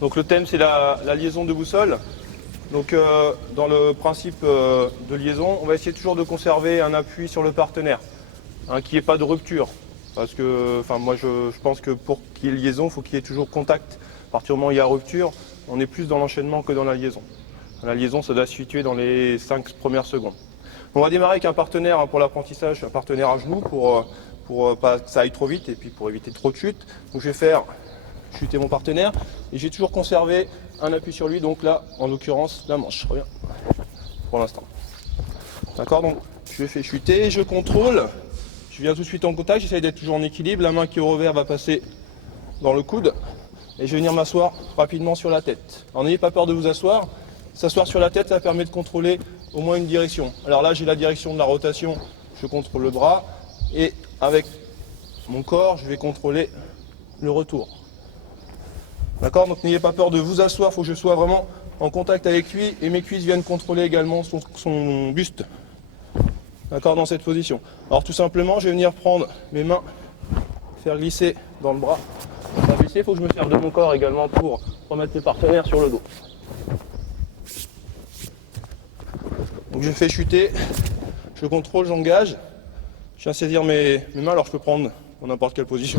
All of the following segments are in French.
Donc le thème c'est la liaison de boussole. Donc dans le principe de liaison, on va essayer toujours de conserver un appui sur le partenaire, hein, qu'il n'y ait pas de rupture. Parce que moi je pense que pour qu'il y ait liaison, il faut qu'il y ait toujours contact. À partir du moment où il y a rupture, on est plus dans l'enchaînement que dans la liaison. La liaison, ça doit se situer dans les 5 premières secondes. On va démarrer avec un partenaire, hein, pour l'apprentissage, un partenaire à genoux pour pas que ça aille trop vite et puis pour éviter trop de chutes. Donc je vais faire chuter mon partenaire et j'ai toujours conservé un appui sur lui, donc là en l'occurrence la manche. Je reviens pour l'instant. D'accord, donc je fais chuter, je contrôle, je viens tout de suite en contact, j'essaie d'être toujours en équilibre, la main qui est au revers va passer dans le coude et je vais venir m'asseoir rapidement sur la tête. Alors n'ayez pas peur de vous asseoir, s'asseoir sur la tête ça permet de contrôler au moins une direction. Alors là j'ai la direction de la rotation, je contrôle le bras et avec mon corps je vais contrôler le retour. D'accord, donc n'ayez pas peur de vous asseoir, il faut que je sois vraiment en contact avec lui et mes cuisses viennent contrôler également son buste. D'accord, dans cette position. Alors tout simplement, je vais venir prendre mes mains, faire glisser dans le bras. Faire glisser, il faut que je me serve de mon corps également pour remettre les partenaires sur le dos. Donc je fais chuter, je contrôle, j'engage. Je viens saisir mes mains, alors je peux prendre dans n'importe quelle position.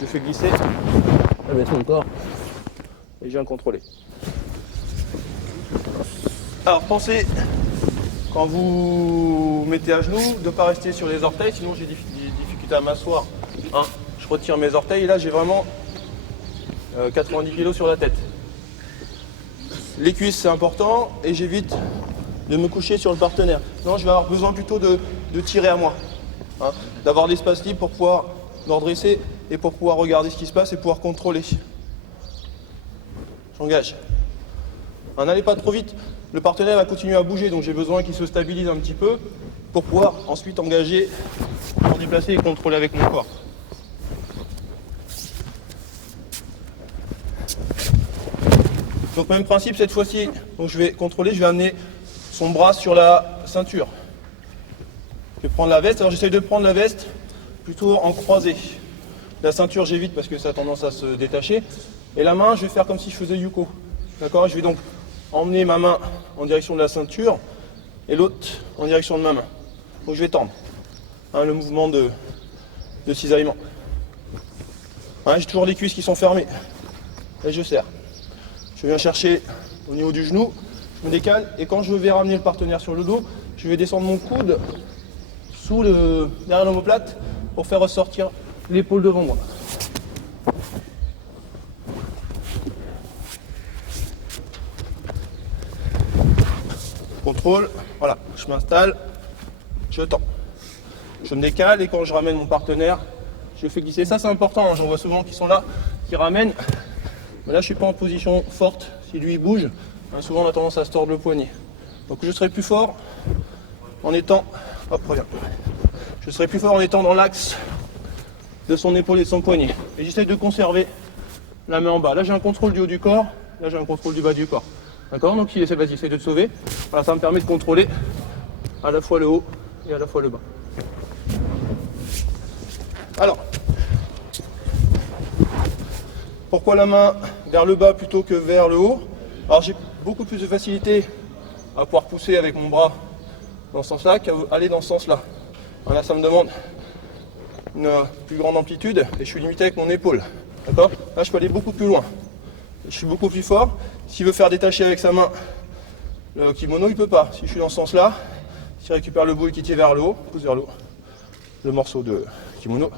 Je fais glisser, je mets mon corps et je viens contrôler. Alors pensez, quand vous mettez à genoux, de ne pas rester sur les orteils, sinon j'ai des difficultés à m'asseoir. Hein, je retire mes orteils et là j'ai vraiment 90 kg sur la tête. Les cuisses c'est important et j'évite de me coucher sur le partenaire. Non, je vais avoir besoin plutôt de tirer à moi. Hein, d'avoir l'espace libre pour pouvoir me redresser et pour pouvoir regarder ce qui se passe et pouvoir contrôler. J'engage. N'allez pas trop vite, le partenaire va continuer à bouger, donc j'ai besoin qu'il se stabilise un petit peu pour pouvoir ensuite engager, pour déplacer et contrôler avec mon corps. Donc même principe cette fois-ci, donc je vais contrôler, je vais amener son bras sur la ceinture. Je vais prendre la veste, alors j'essaye de prendre la veste plutôt en croisée. La ceinture j'évite parce que ça a tendance à se détacher. Et la main, je vais faire comme si je faisais Yuko. D'accord, je vais donc emmener ma main en direction de la ceinture et l'autre en direction de ma main. Donc je vais tendre. Hein, le mouvement de cisaillement. Hein, j'ai toujours les cuisses qui sont fermées. Et je serre. Je viens chercher au niveau du genou, je me décale et quand je vais ramener le partenaire sur le dos, je vais descendre mon coude derrière l'omoplate pour faire ressortir l'épaule devant moi. Contrôle, voilà, je m'installe, je tends. Je me décale et quand je ramène mon partenaire, je fais glisser. Ça c'est important, hein, j'en vois souvent qui sont là, qui ramènent. Mais là je suis pas en position forte, si lui il bouge, hein, souvent on a tendance à se tordre le poignet. Donc je serai plus fort en étant, hop, reviens. Je serai plus fort en étant dans l'axe de son épaule et de son poignet. Et j'essaie de conserver la main en bas. Là j'ai un contrôle du haut du corps, là j'ai un contrôle du bas du corps. D'accord, donc vas-y, essaye de te sauver. Voilà, ça me permet de contrôler à la fois le haut et à la fois le bas. Alors, pourquoi la main vers le bas plutôt que vers le haut? Alors j'ai beaucoup plus de facilité à pouvoir pousser avec mon bras dans ce sens-là qu'à aller dans ce sens-là. Là ça me demande une plus grande amplitude et je suis limité avec mon épaule. D'accord? Là je peux aller beaucoup plus loin. Je suis beaucoup plus fort. S'il veut faire détacher avec sa main le kimono, il peut pas. Si je suis dans ce sens-là, s'il récupère le bout et qu'il tire vers le haut, pousse vers le haut, le morceau de kimono.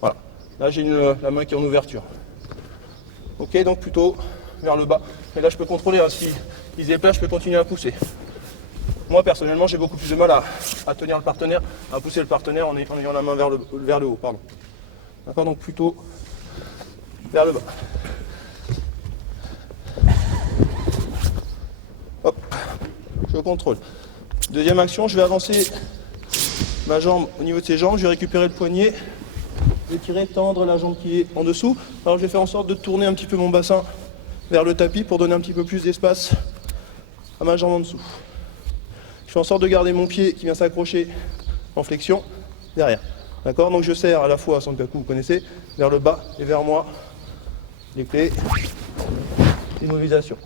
Voilà. Là j'ai la main qui est en ouverture. Ok, donc plutôt vers le bas. Et là je peux contrôler, hein, s'il se déplace, je peux continuer à pousser. Moi personnellement j'ai beaucoup plus de mal à tenir le partenaire, à pousser le partenaire en ayant la main vers le haut. Pardon. D'accord, donc plutôt vers le bas. Hop, je contrôle. Deuxième action, je vais avancer ma jambe au niveau de ses jambes, je vais récupérer le poignet, je vais tirer, tendre la jambe qui est en dessous. Alors je vais faire en sorte de tourner un petit peu mon bassin vers le tapis pour donner un petit peu plus d'espace à ma jambe en dessous. Je fais en sorte de garder mon pied qui vient s'accrocher en flexion derrière. D'accord, donc je serre à la fois Sankaku, vous connaissez, vers le bas et vers moi. Les clés. immobilisation.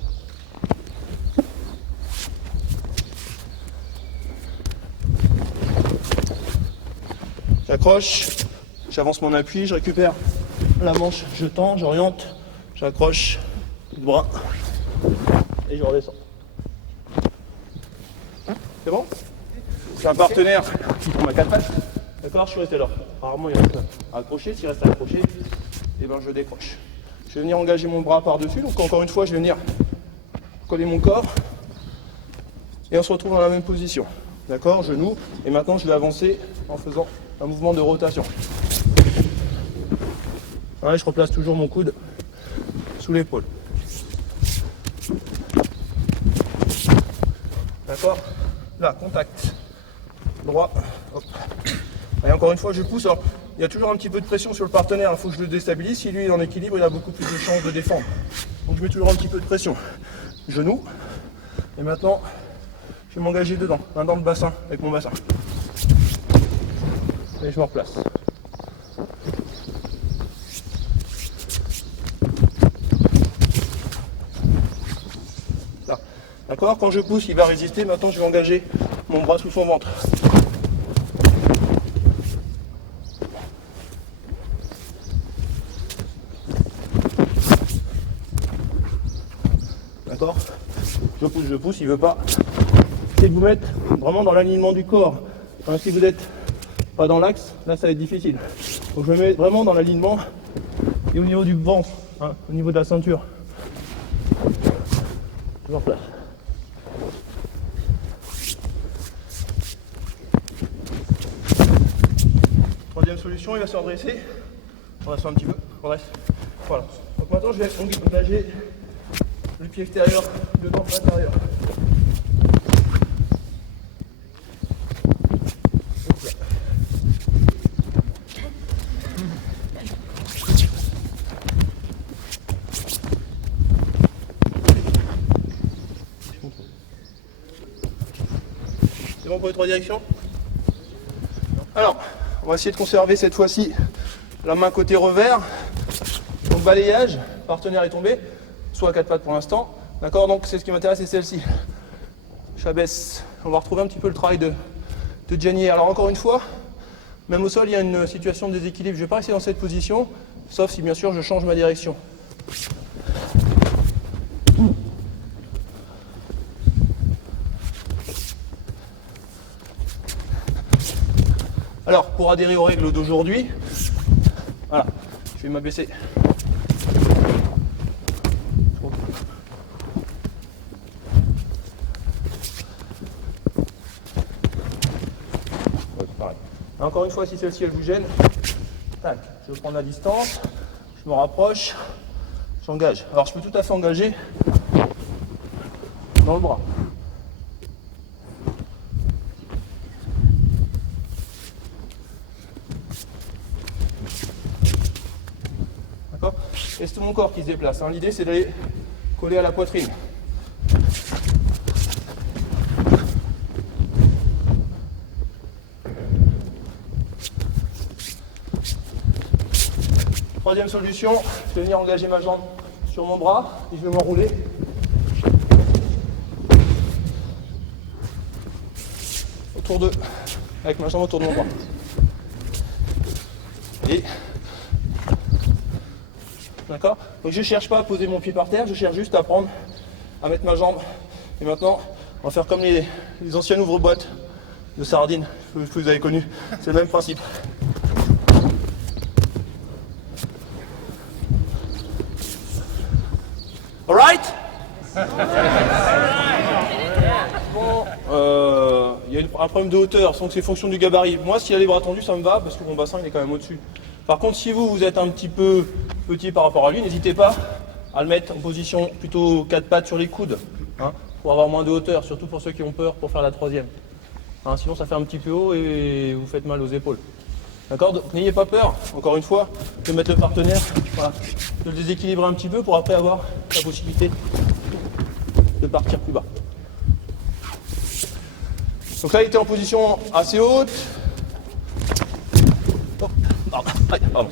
J'accroche, j'avance mon appui, je récupère la manche, je tends, j'oriente, j'accroche, coup de bras et je redescends. C'est bon? C'est un partenaire qui tombe à 4 pattes. D'accord, je suis resté là. Rarement il reste accroché, s'il reste accroché, et ben je décroche. Je vais venir engager mon bras par-dessus, donc encore une fois je vais venir coller mon corps et on se retrouve dans la même position. D'accord, genou, et maintenant je vais avancer en faisant un mouvement de rotation. Ouais, je replace toujours mon coude sous l'épaule. D'accord, là, contact. Droit, hop. Et encore une fois, je pousse. Alors, il y a toujours un petit peu de pression sur le partenaire, il faut que je le déstabilise. Si lui est en équilibre, il a beaucoup plus de chances de défendre. Donc je mets toujours un petit peu de pression. Genou. Et maintenant, je vais m'engager dedans, main dans le bassin, avec mon bassin. Et je me replace. Là. D'accord, quand je pousse, il va résister. Maintenant, je vais engager mon bras sous son ventre. D'accord, je pousse, il veut pas. C'est de vous mettre vraiment dans l'alignement du corps. Hein, si vous n'êtes pas dans l'axe, là ça va être difficile. Donc je me mets vraiment dans l'alignement et au niveau du ventre, hein, au niveau de la ceinture. Je me replace. Troisième solution, il va se redresser. On reste un petit peu, on reste. Voilà. Donc maintenant je vais engager le pied extérieur dedans l'intérieur. C'est bon pour les trois directions? Alors, on va essayer de conserver cette fois-ci la main côté revers. Donc balayage, partenaire est tombé, soit à 4 pattes pour l'instant. D'accord, donc c'est ce qui m'intéresse, c'est celle-ci. J'abaisse. On va retrouver un petit peu le travail de Gianni. Alors encore une fois, même au sol, il y a une situation de déséquilibre. Je ne vais pas rester dans cette position, sauf si bien sûr je change ma direction. Alors, pour adhérer aux règles d'aujourd'hui, voilà, je vais m'abaisser. Encore une fois, si celle-ci elle vous gêne, tac, je vais prendre la distance, je me rapproche, j'engage. Alors je peux tout à fait engager dans le bras. D'accord? Et c'est tout mon corps qui se déplace. Hein. L'idée c'est d'aller coller à la poitrine. Troisième solution, je vais venir engager ma jambe sur mon bras et je vais m'enrouler. Avec ma jambe autour de mon bras. Et d'accord? Donc je ne cherche pas à poser mon pied par terre, je cherche juste à prendre, à mettre ma jambe. Et maintenant, on va faire comme les anciennes ouvre-boîtes de sardines que vous avez connues. C'est le même principe. Alright? Bon, il y a un problème de hauteur, donc c'est fonction du gabarit. Moi, s'il y a les bras tendus, ça me va parce que mon bassin il est quand même au-dessus. Par contre, si vous êtes un petit peu petit par rapport à lui, n'hésitez pas à le mettre en position plutôt 4 pattes sur les coudes, hein, pour avoir moins de hauteur, surtout pour ceux qui ont peur pour faire la troisième. Hein, sinon, ça fait un petit peu haut et vous faites mal aux épaules. D'accord? Donc n'ayez pas peur, encore une fois, de mettre le partenaire, voilà, de le déséquilibrer un petit peu pour après avoir la possibilité de partir plus bas. Donc là, il était en position assez haute. Oh, pardon.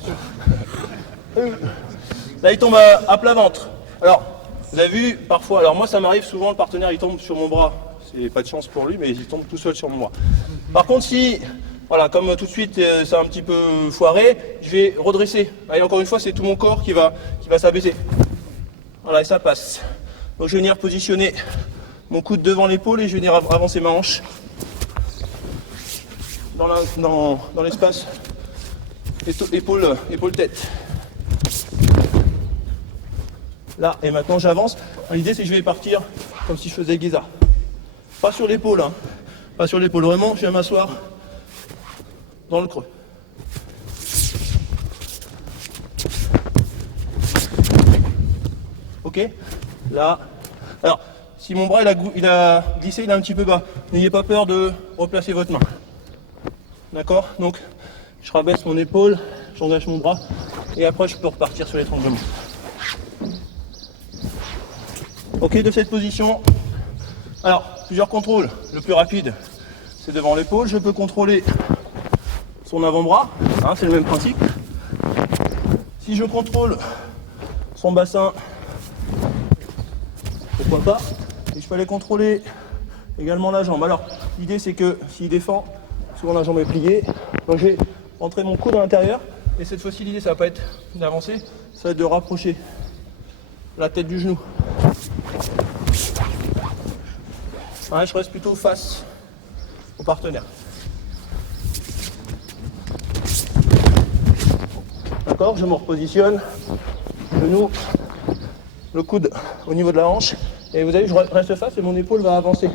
Là, il tombe à plat ventre. Alors, Vous avez vu, parfois, alors moi ça m'arrive souvent, le partenaire il tombe sur mon bras. C'est pas de chance pour lui, mais il tombe tout seul sur mon bras. Par contre, si, voilà, comme tout de suite c'est un petit peu foiré, je vais redresser. Et encore une fois, c'est tout mon corps qui va s'abaisser. Voilà, et ça passe. Donc je vais venir positionner mon coude devant l'épaule et je vais venir avancer ma hanche dans l'espace épaule-tête. Là, et maintenant j'avance. L'idée c'est que je vais partir comme si je faisais Giza. Pas sur l'épaule, hein. Pas sur l'épaule, vraiment, je viens m'asseoir dans le creux. Ok. Là. Alors, si mon bras il a glissé, il est un petit peu bas, n'ayez pas peur de replacer votre main. D'accord? Donc, je rabaisse mon épaule, j'engage mon bras, et après je peux repartir sur l'étranglement. Ok, de cette position. Alors, plusieurs contrôles. Le plus rapide, c'est devant l'épaule. Je peux contrôler son avant-bras, hein, c'est le même principe. Si je contrôle son bassin, pourquoi pas. Et je peux aller contrôler également la jambe. Alors, l'idée c'est que s'il défend, souvent la jambe est pliée. Donc je vais rentrer mon coude à l'intérieur. Et cette fois-ci, l'idée ça va pas être d'avancer, ça va être de rapprocher la tête du genou. Ouais, je reste plutôt face au partenaire. D'accord, je me repositionne, genou, le coude au niveau de la hanche. Et vous avez vu, je reste face et mon épaule va avancer.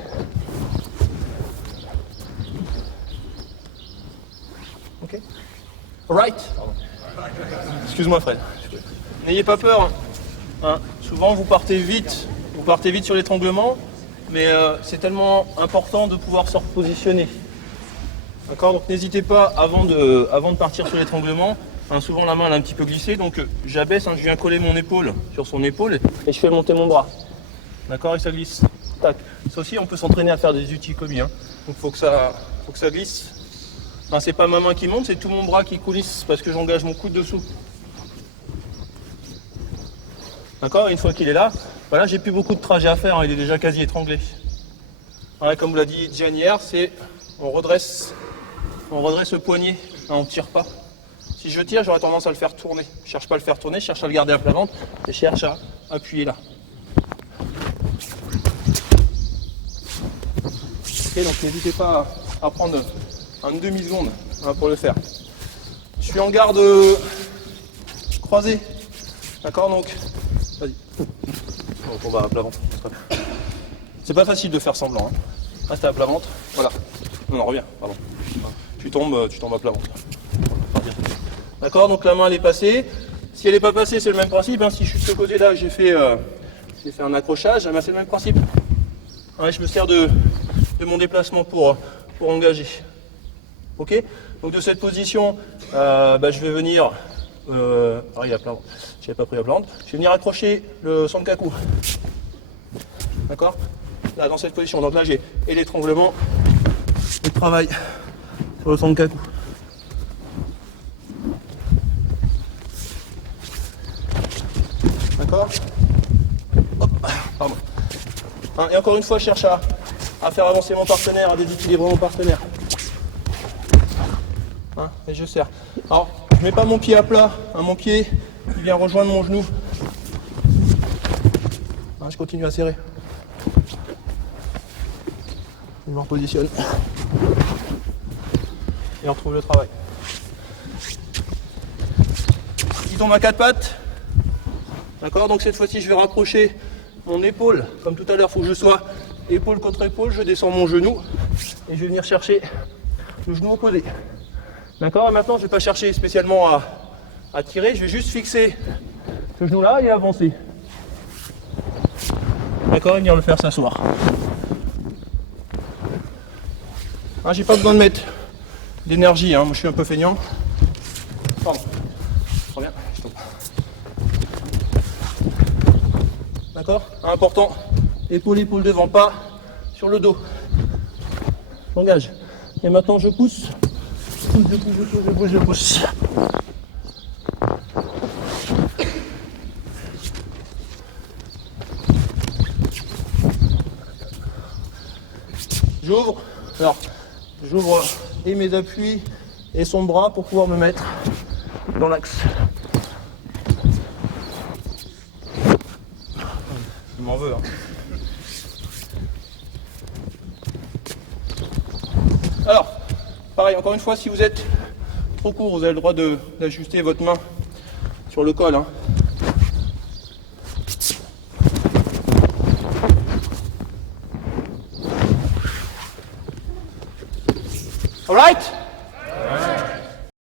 Ok. Right. Excuse-moi Fred. N'ayez pas peur. Hein. Souvent vous partez vite sur l'étranglement. Mais c'est tellement important de pouvoir se repositionner. D'accord, donc n'hésitez pas avant de partir sur l'étranglement. Hein, souvent la main elle a un petit peu glissé, donc j'abaisse, hein, je viens coller mon épaule sur son épaule et je fais monter mon bras. D'accord, et ça glisse. Tac. Ça aussi on peut s'entraîner à faire des utilités, hein. Donc faut que ça glisse. Hein, c'est pas ma main qui monte, c'est tout mon bras qui coulisse parce que j'engage mon coude dessous. D'accord, et une fois qu'il est là, voilà, j'ai plus beaucoup de trajet à faire, hein, il est déjà quasi étranglé. Voilà, comme vous l'a dit Diane hier, c'est on redresse le poignet, hein, on ne tire pas. Si je tire, j'aurais tendance à le faire tourner. Je ne cherche pas à le faire tourner, je cherche à le garder à plat ventre et je cherche à appuyer là. Ok, donc n'hésitez pas à prendre une demi-seconde, hein, pour le faire. Je suis en garde croisée. D'accord, donc vas-y. On tombe à plat ventre. C'est pas facile de faire semblant. Hein. Reste à plat ventre. Voilà. Non, reviens. Pardon. Tu tombes à plat ventre. D'accord. Donc la main elle est passée. Si elle n'est pas passée, c'est le même principe. Hein. Si je suis de ce côté-là, j'ai fait un accrochage. Ben, c'est le même principe. Hein, je me sers de mon déplacement pour engager. Ok. Donc de cette position, je vais venir. Il y a plat ventre. Je n'avais pas pris la plante. Je vais venir accrocher le sankaku. D'accord? Là, dans cette position. Donc là, j'ai et l'étranglement et le travail sur le sankaku. D'accord? Hop, pardon. Hein, et encore une fois, je cherche à faire avancer mon partenaire, à déséquilibrer mon partenaire. Hein, et je serre. Alors, je ne mets pas mon pied à plat. Hein, mon pied, il vient rejoindre mon genou. Hein, je continue à serrer. Je me repositionne. Et on retrouve le travail. Il tombe à quatre pattes. D'accord, donc cette fois-ci, je vais rapprocher mon épaule. Comme tout à l'heure, il faut que je sois épaule contre épaule. Je descends mon genou et je vais venir chercher le genou opposé. D'accord, et maintenant, je ne vais pas chercher spécialement à tirer. Je vais juste fixer ce genou-là et avancer. D'accord, et venir le faire s'asseoir. Hein, j'ai pas besoin de mettre d'énergie, hein. Moi je suis un peu feignant. Pardon. Je reviens, je tombe. D'accord? Important, épaule devant, pas sur le dos. J'engage. Et maintenant je pousse. Je pousse. J'ouvre. Alors, j'ouvre et mes appuis et son bras pour pouvoir me mettre dans l'axe. Il m'en veut, hein. Alors, pareil, encore une fois, si vous êtes trop court, vous avez le droit d'ajuster votre main sur le col, hein. All right?